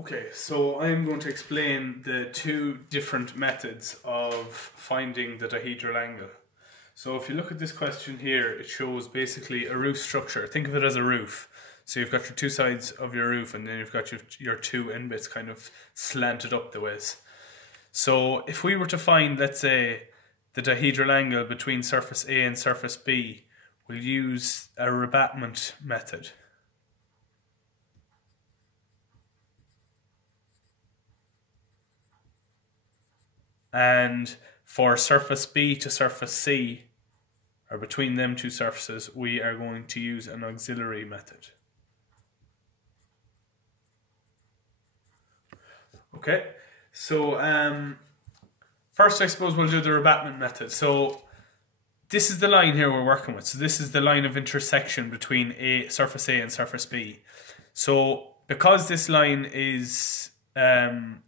Okay, so I'm going to explain the two different methods of finding the dihedral angle. So if you look at this question here, it shows basically a roof structure. Think of it as a roof. So you've got your two sides of your roof and then you've got your two end bits kind of slanted up the ways. So if we were to find, let's say, the dihedral angle between surface A and surface B, we'll use a rebatment method. And for surface B to surface C, or between them two surfaces, we are going to use an auxiliary method. Okay, so first I suppose we'll do the rebatment method. So this is the line here we're working with. So this is the line of intersection between surface A and surface B. So because this line is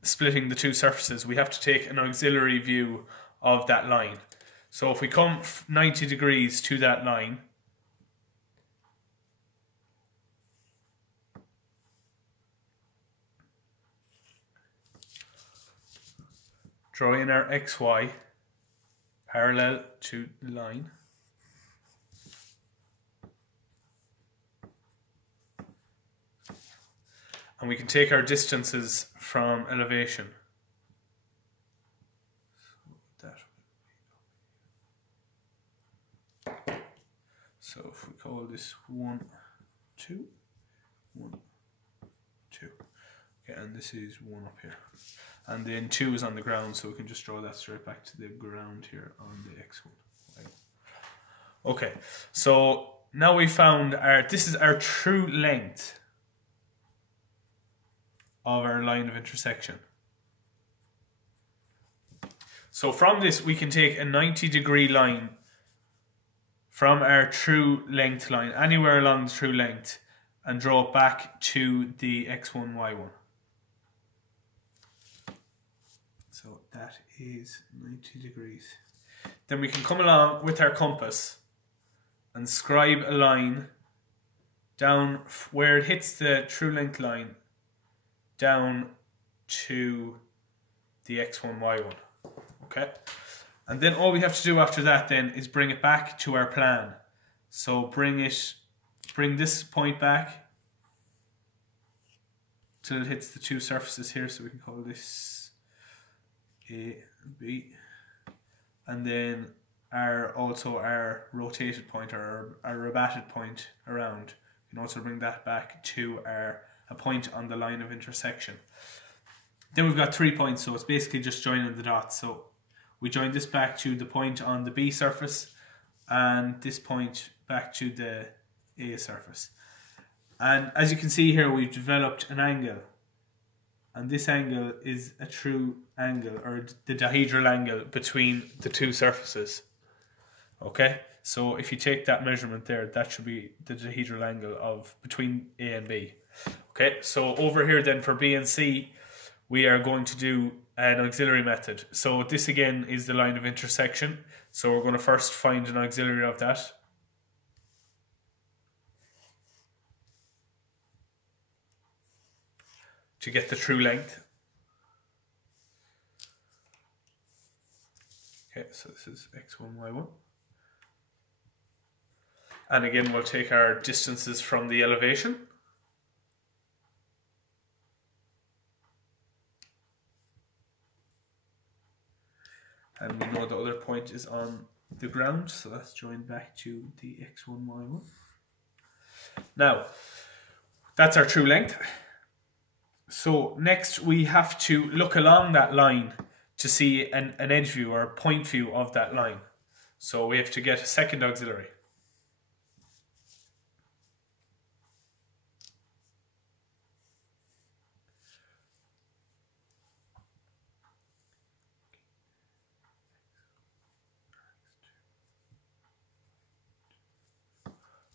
splitting the two surfaces, we have to take an auxiliary view of that line. So if we come 90 degrees to that line, draw in our XY parallel to the line. And we can take our distances from elevation. So if we call this 1, 2, 1, 2. Okay, and this is 1 up here. And then 2 is on the ground, so we can just draw that straight back to the ground here on the X1. Okay, so now we found this is our true length of our line of intersection. So from this we can take a 90-degree line from our true length line, anywhere along the true length, and draw it back to the X1, Y1. So that is 90 degrees. Then we can come along with our compass and scribe a line down where it hits the true length line down to the X1, Y1. Okay? And then all we have to do after that then is bring it back to our plan. So bring this point back till it hits the two surfaces here. So we can call this A and B. And then also our rotated point, or our rebatted point around. We can also bring that back to a point on the line of intersection. Then we've got 3 points, so it's basically just joining the dots. So we join this back to the point on the B surface and this point back to the A surface. And as you can see here, we've developed an angle. And this angle is a true angle, or the dihedral angle between the two surfaces. Okay, so if you take that measurement there, that should be the dihedral angle between A and B. Okay, so over here then for B and C, we are going to do an auxiliary method. So this again is the line of intersection. So we're going to first find an auxiliary of that. To get the true length. Okay, so this is X1, Y1. And again, we'll take our distances from the elevation. And we know the other point is on the ground, so that's joined back to the X1, Y1. Now, that's our true length. So next we have to look along that line to see an edge view or a point view of that line. So we have to get a second auxiliary.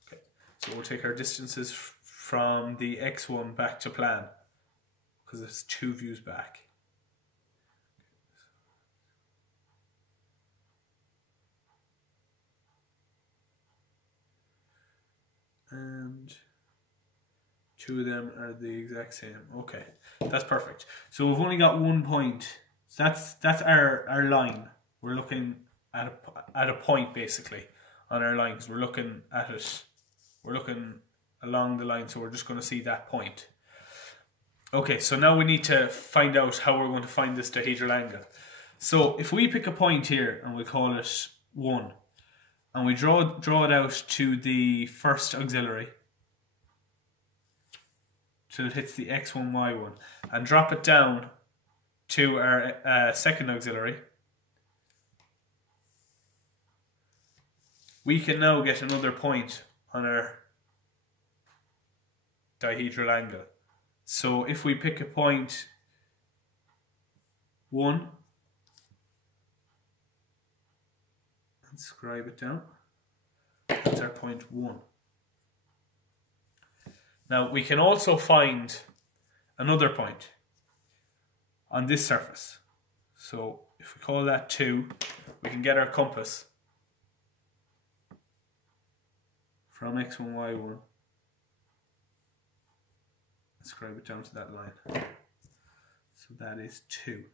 Okay, so we'll take our distances from the X1 back to plan, because it's 2 views back. And Two of them are the exact same. Okay, that's perfect. So we've only got 1 point. So that's our line. We're looking at a point basically on our line because we're looking at it. We're looking along the line, so we're just going to see that point. Okay, so now we need to find out how we're going to find this dihedral angle. So if we pick a point here and we call it 1, and we draw it out to the first auxiliary, till it hits the x1, y1, and drop it down to our second auxiliary, we can now get another point on our dihedral angle. So if we pick a point 1 and scribe it down, that's our point 1. Now we can also find another point on this surface. So if we call that 2, we can get our compass from x1, y1, scribe it down to that line. So that is 2.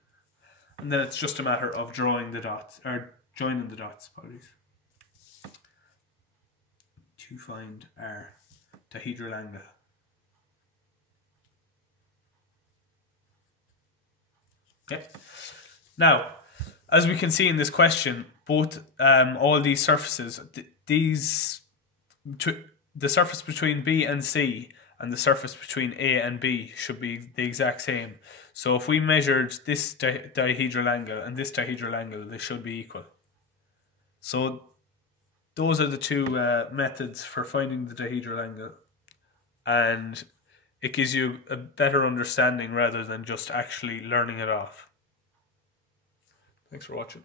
And then it's just a matter of drawing the dots, or joining the dots, apologies, to find our dihedral angle. Okay. Now, as we can see in this question, both all these surfaces, the surface between B and C and the surface between A and B should be the exact same. So if we measured this dihedral angle and this dihedral angle, they should be equal. So those are the two methods for finding the dihedral angle, and it gives you a better understanding rather than just actually learning it off. Thanks for watching.